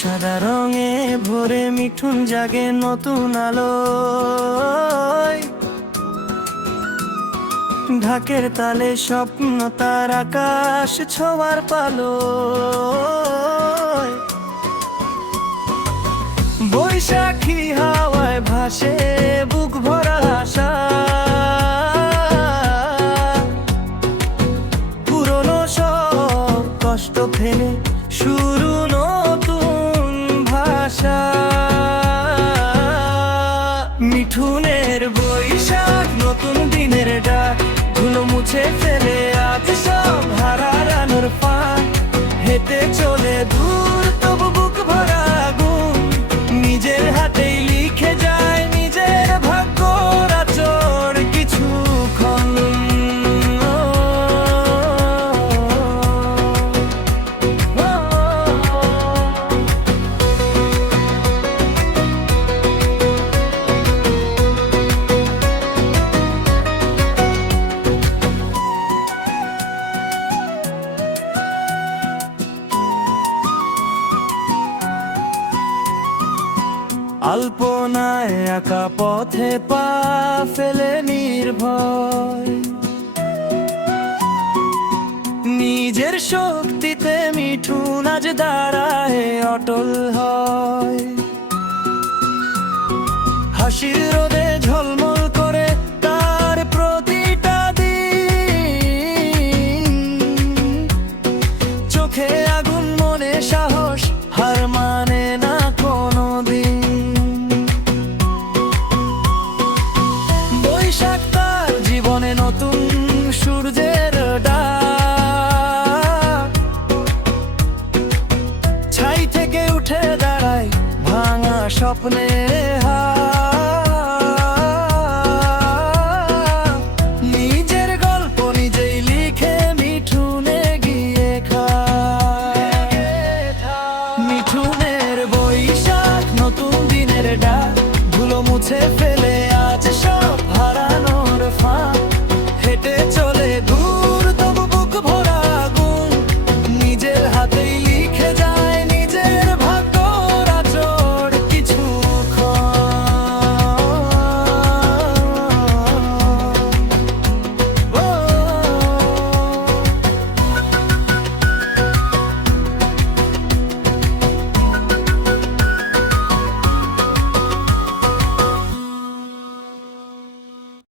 সাদা রঙে ভোরে মিঠুন জাগে নতুন আলোয়। ঢাকের তালে স্বপ্ন তার আকাশ ছোঁয়ার পালোয়। বৈশাখী হাওয়ায় ভাসে বুক ভরা আশা। পুরনো সব কষ্ট ফেলে শুরু নতুন ভাষা। মিঠুনের বৈশাখ নতুন দিনের ডাক, ধুলো মুছে ফেলে আজ সব হারানোর ফাঁক। হেঁটে চলে দূর তবু বুক ভরা আগুন, নিজের হাতেই লিখে যায় নিজের ভাগ্য আচর কিছুক্ষণ। আলপনায় একা পথে পা ফেলে নির্ভয়, নিজের শক্তিতে মিঠুন আজ দাঁড়ায় অটল হয়। হাসির রোদে ঝলমল করে তার প্রতিটা দিন, চোখে আগুন মনে সাহস, হার মানে না কোনো দিন। বৈশাখ তার জীবনে নতুন সূর্যের ডাক, ছাই থেকে উঠে দাঁড়ায় ভাঙা স্বপ্নে